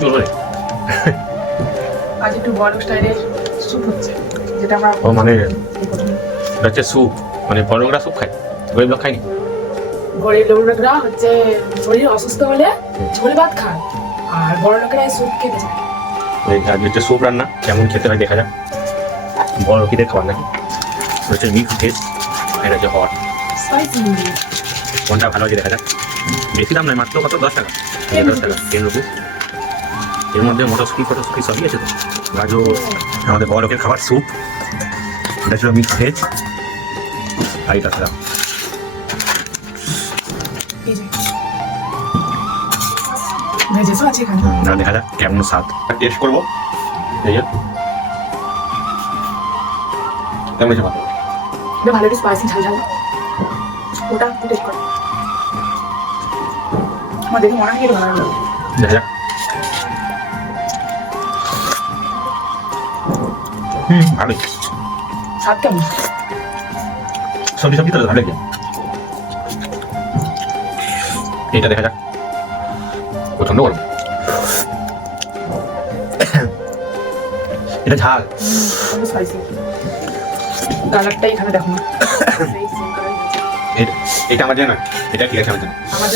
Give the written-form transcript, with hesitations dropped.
চলবে আজ একটু বড় স্টাইলের স্যুপ হচ্ছে, যেটা আমরা ও মানে এটা হচ্ছে স্যুপ, মানে বড় লোকরা স্যুপ খায়, গরিব লোক খায়নি। গরিব লোকরা হচ্ছে শরীর অসুস্থ হলে ঝোল ভাত খায়, আর বড় লোকেরা এই স্যুপ খেতে চায়। আজকে হচ্ছে স্যুপ রান্না, কেমন খেতে হয় দেখা যাক। বড় লোকেদের খাবার নাকি হচ্ছে মিক্স ভেজ, এটা হচ্ছে হট। স্পাইসি কোনটা ভালো হয়েছে দেখা যাক। বেশি দাম নয়, মাত্র কত 10 টাকা, 10 টাকা 10 রুপিস। এর মধ্যে মটরশুঁটি সবই আছে তো, গাজর, আমাদের বড় লোকের খাবার স্যুপ, এটা ছিল মিক্স ভেজ, আর এটা খেলাম। এই যে ভেজেসও আছে এখানে। দেখা যাক কেমন স্বাদ, টেস্ট করবো। এই যে কেমন হয়েছে ভালো? এটা ভালো, একটু স্পাইসি ঝাল ঝাল, ওটা একটু টেস্ট করো। আমার দেখে মনে হয় এটা ভালো লাগবে। দেখা যাক। ভালোই, স্বাদ কেমন? সবজি তো ভালো লাগে। এটা দেখা যাক, প্রচন্ড গরম। এটা ঝাল, স্পাইসি কালারটা এখানে দেখো না। এটা আমার জানা, এটা ঠিক আছে আমার জানা। আমার